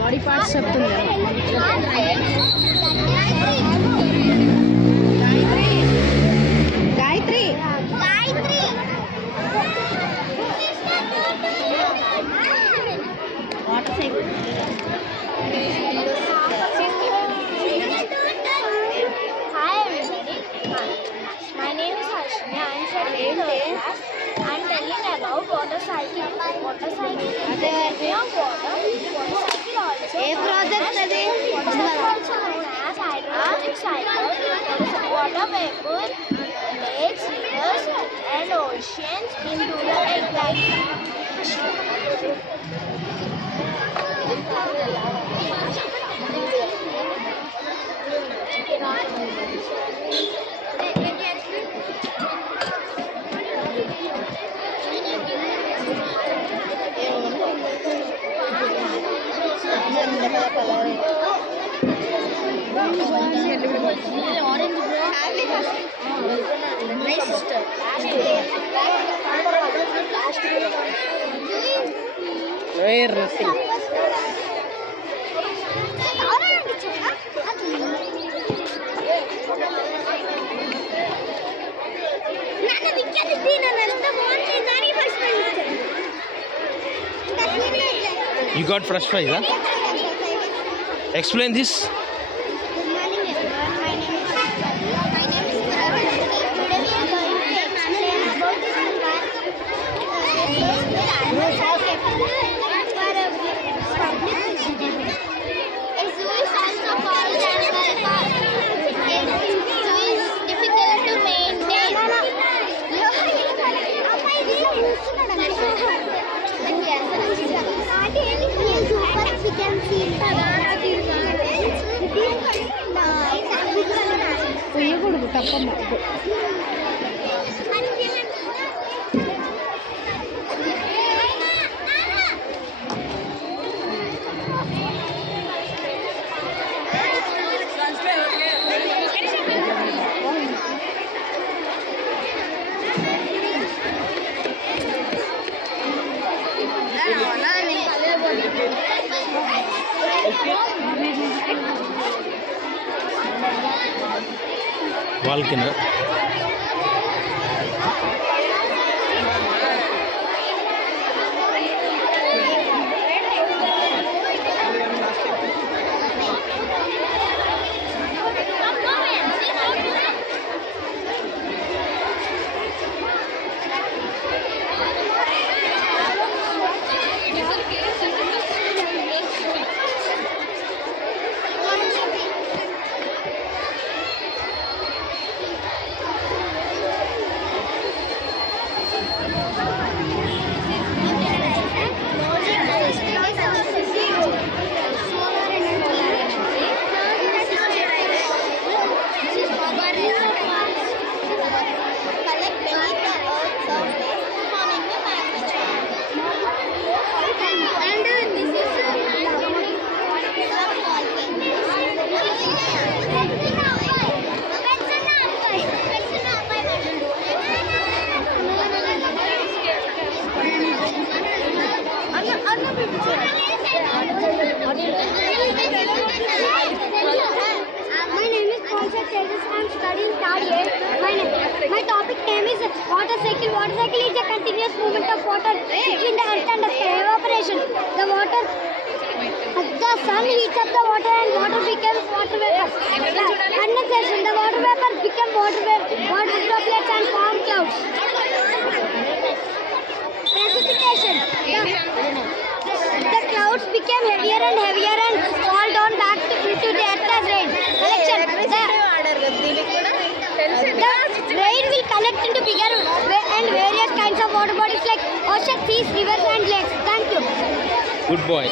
Body parts చెప్తుంది. Gayatri water cycle. Hi everybody. My name is Harshini. I am from 8th class. I am telling about water cycle. Water cycle is the journey of water. Water cycle also. Water cycle also known as hydrologic cycle. Water vapor, lakes, rivers, and oceans into the Atlantic. Where nothing. You got first prize, huh? Explain this. చేయకూడదు తప్పమ్మ. Walking. My topic name is water cycle. Water cycle is a continuous movement of water between the earth and the sky. Evaporation. The sun heats up the water and water becomes water vapor. Condensation. The water vapor become water droplets and form clouds. Precipitation. The clouds became heavier and heavier and fall down back into the earth as rain. Collection. The rain will collect into bigger and various kinds of water bodies like oceans, seas, rivers and lakes. Thank you. Good boy.